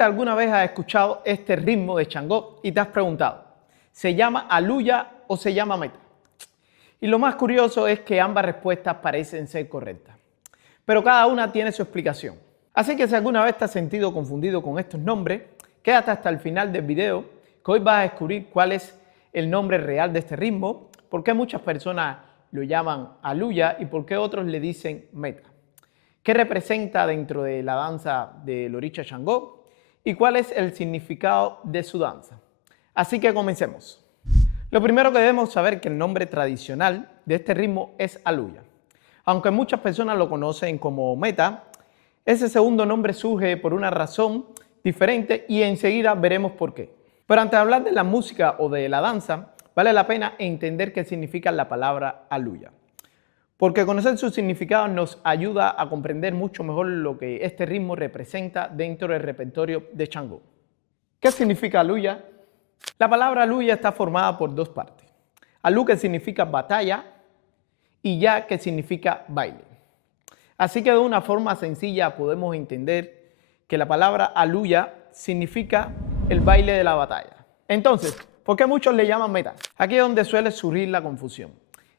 Seguramente alguna vez has escuchado este ritmo de Changó y te has preguntado, ¿se llama Aluya o se llama Meta? Y lo más curioso es que ambas respuestas parecen ser correctas, pero cada una tiene su explicación. Así que si alguna vez te has sentido confundido con estos nombres, quédate hasta el final del video, que hoy vas a descubrir cuál es el nombre real de este ritmo, por qué muchas personas lo llaman Aluya y por qué otros le dicen Meta. ¿Qué representa dentro de la danza del Orisha Changó? ¿Y cuál es el significado de su danza? Así que comencemos. Lo primero que debemos saber es que el nombre tradicional de este ritmo es Aluya. Aunque muchas personas lo conocen como Meta, ese segundo nombre surge por una razón diferente y enseguida veremos por qué. Pero antes de hablar de la música o de la danza, vale la pena entender qué significa la palabra Aluya. Porque conocer su significado nos ayuda a comprender mucho mejor lo que este ritmo representa dentro del repertorio de Changó. ¿Qué significa Aluya? La palabra Aluya está formada por dos partes. Alu, que significa batalla, y Ya, que significa baile. Así que de una forma sencilla podemos entender que la palabra Aluya significa el baile de la batalla. Entonces, ¿por qué muchos le llaman Meta? Aquí es donde suele surgir la confusión.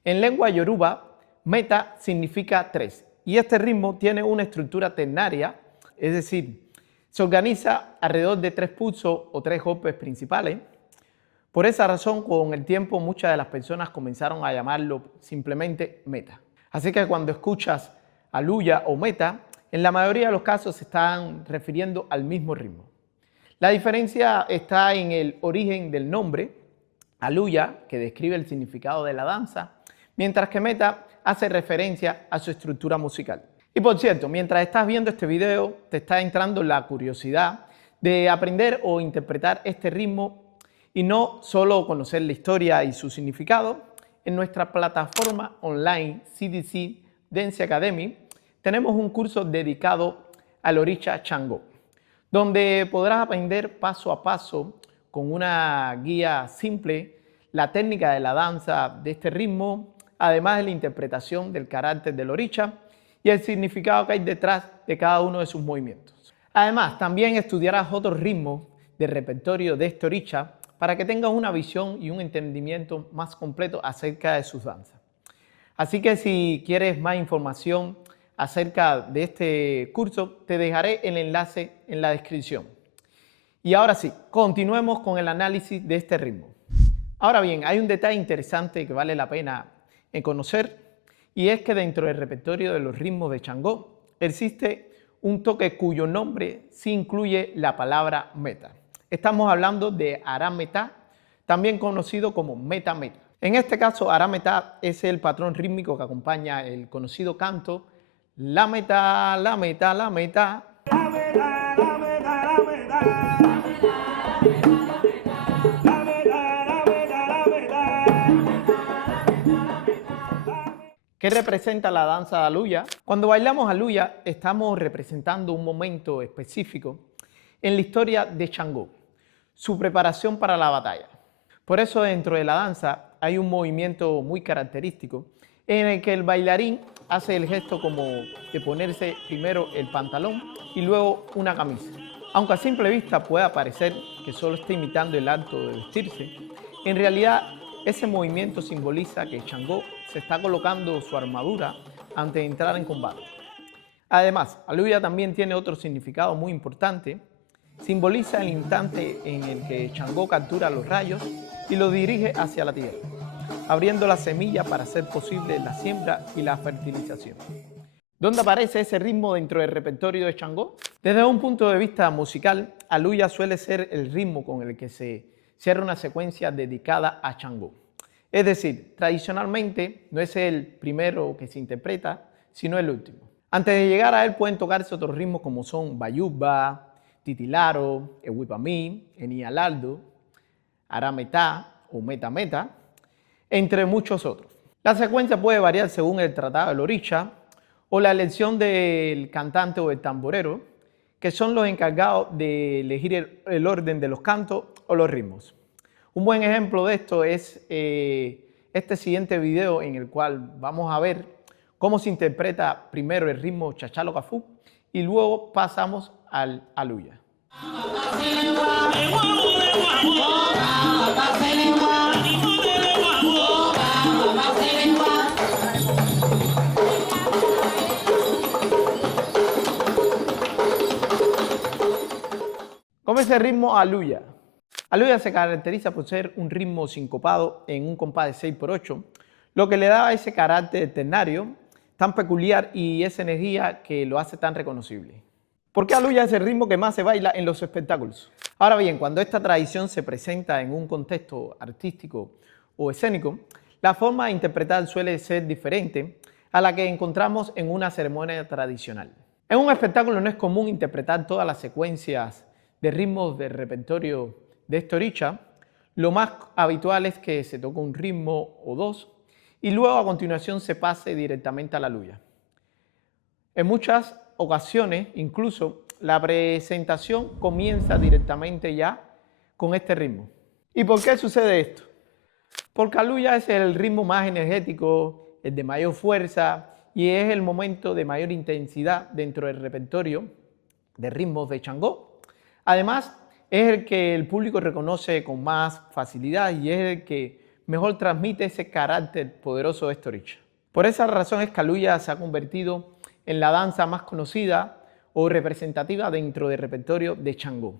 En lengua yoruba, Meta significa tres y este ritmo tiene una estructura ternaria, es decir, se organiza alrededor de tres pulsos o tres golpes principales. Por esa razón, con el tiempo, muchas de las personas comenzaron a llamarlo simplemente Meta. Así que cuando escuchas Aluya o Meta, en la mayoría de los casos se están refiriendo al mismo ritmo. La diferencia está en el origen del nombre, Aluya, que describe el significado de la danza, mientras que Meta hace referencia a su estructura musical. Y por cierto, mientras estás viendo este video, te está entrando la curiosidad de aprender o interpretar este ritmo y no solo conocer la historia y su significado. En nuestra plataforma online CDC Dance Academy tenemos un curso dedicado al Orisha Changó, donde podrás aprender paso a paso con una guía simple la técnica de la danza de este ritmo, además de la interpretación del carácter del Orisha y el significado que hay detrás de cada uno de sus movimientos. Además, también estudiarás otros ritmos del repertorio de este Orisha para que tengas una visión y un entendimiento más completo acerca de sus danzas. Así que si quieres más información acerca de este curso, te dejaré el enlace en la descripción. Y ahora sí, continuemos con el análisis de este ritmo. Ahora bien, hay un detalle interesante que vale la pena conocer y es que dentro del repertorio de los ritmos de Changó existe un toque cuyo nombre sí incluye la palabra Meta. Estamos hablando de Arameta, también conocido como Meta Meta. En este caso, Arameta es el patrón rítmico que acompaña el conocido canto La Meta, la Meta, la Meta. La Meta, la Meta, la Meta. ¿Qué representa la danza de Aluya? Cuando bailamos Aluya estamos representando un momento específico en la historia de Changó, su preparación para la batalla. Por eso dentro de la danza hay un movimiento muy característico en el que el bailarín hace el gesto como de ponerse primero el pantalón y luego una camisa. Aunque a simple vista pueda parecer que solo está imitando el acto de vestirse, en realidad ese movimiento simboliza que Changó se está colocando su armadura antes de entrar en combate. Además, Aluya también tiene otro significado muy importante. Simboliza el instante en el que Changó captura los rayos y los dirige hacia la tierra, abriendo la semilla para hacer posible la siembra y la fertilización. ¿Dónde aparece ese ritmo dentro del repertorio de Changó? Desde un punto de vista musical, Aluya suele ser el ritmo con el que se cierra una secuencia dedicada a Changó. Es decir, tradicionalmente no es el primero que se interpreta, sino el último. Antes de llegar a él pueden tocarse otros ritmos como son Bayuba, Titilaro, Ehuipamí, Enialaldo, Arametá o Meta Meta, entre muchos otros. La secuencia puede variar según el tratado del Orisha o la elección del cantante o del tamborero, que son los encargados de elegir el orden de los cantos o los ritmos. Un buen ejemplo de esto es este siguiente video en el cual vamos a ver cómo se interpreta primero el ritmo Chachalo Cafú y luego pasamos al Aluya. ¿Cómo es el ritmo aluya? Aluya se caracteriza por ser un ritmo sincopado en un compás de 6/8, lo que le da ese carácter ternario tan peculiar y esa energía que lo hace tan reconocible. ¿Por qué aluya es el ritmo que más se baila en los espectáculos? Ahora bien, cuando esta tradición se presenta en un contexto artístico o escénico, la forma de interpretar suele ser diferente a la que encontramos en una ceremonia tradicional. En un espectáculo no es común interpretar todas las secuencias de ritmos del repertorio de esta oricha. Lo más habitual es que se toque un ritmo o dos y luego a continuación se pase directamente a la aluya. En muchas ocasiones, incluso, la presentación comienza directamente ya con este ritmo. ¿Y por qué sucede esto? Porque aluya es el ritmo más energético, el de mayor fuerza y es el momento de mayor intensidad dentro del repertorio de ritmos de Changó. Además, es el que el público reconoce con más facilidad y es el que mejor transmite ese carácter poderoso de esta oricha. Por esa razón es que aluya se ha convertido en la danza más conocida o representativa dentro del repertorio de Changó,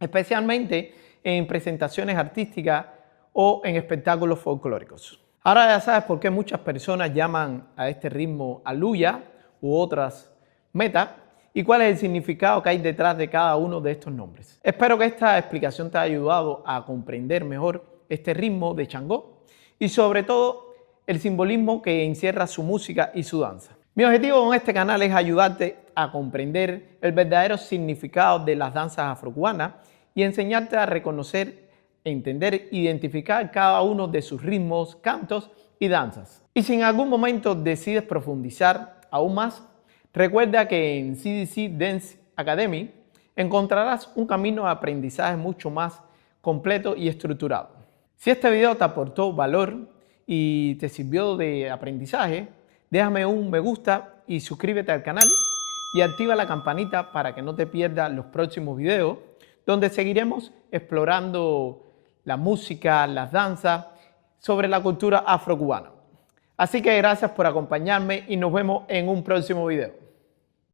especialmente en presentaciones artísticas o en espectáculos folclóricos. Ahora ya sabes por qué muchas personas llaman a este ritmo aluya u otras meta y cuál es el significado que hay detrás de cada uno de estos nombres. Espero que esta explicación te haya ayudado a comprender mejor este ritmo de Changó y sobre todo el simbolismo que encierra su música y su danza. Mi objetivo con este canal es ayudarte a comprender el verdadero significado de las danzas afrocubanas y enseñarte a reconocer, entender, identificar cada uno de sus ritmos, cantos y danzas. Y si en algún momento decides profundizar aún más, recuerda que en CDC Dance Academy encontrarás un camino de aprendizaje mucho más completo y estructurado. Si este video te aportó valor y te sirvió de aprendizaje, déjame un me gusta y suscríbete al canal y activa la campanita para que no te pierdas los próximos videos donde seguiremos explorando la música, las danzas, sobre la cultura afrocubana. Así que gracias por acompañarme y nos vemos en un próximo video.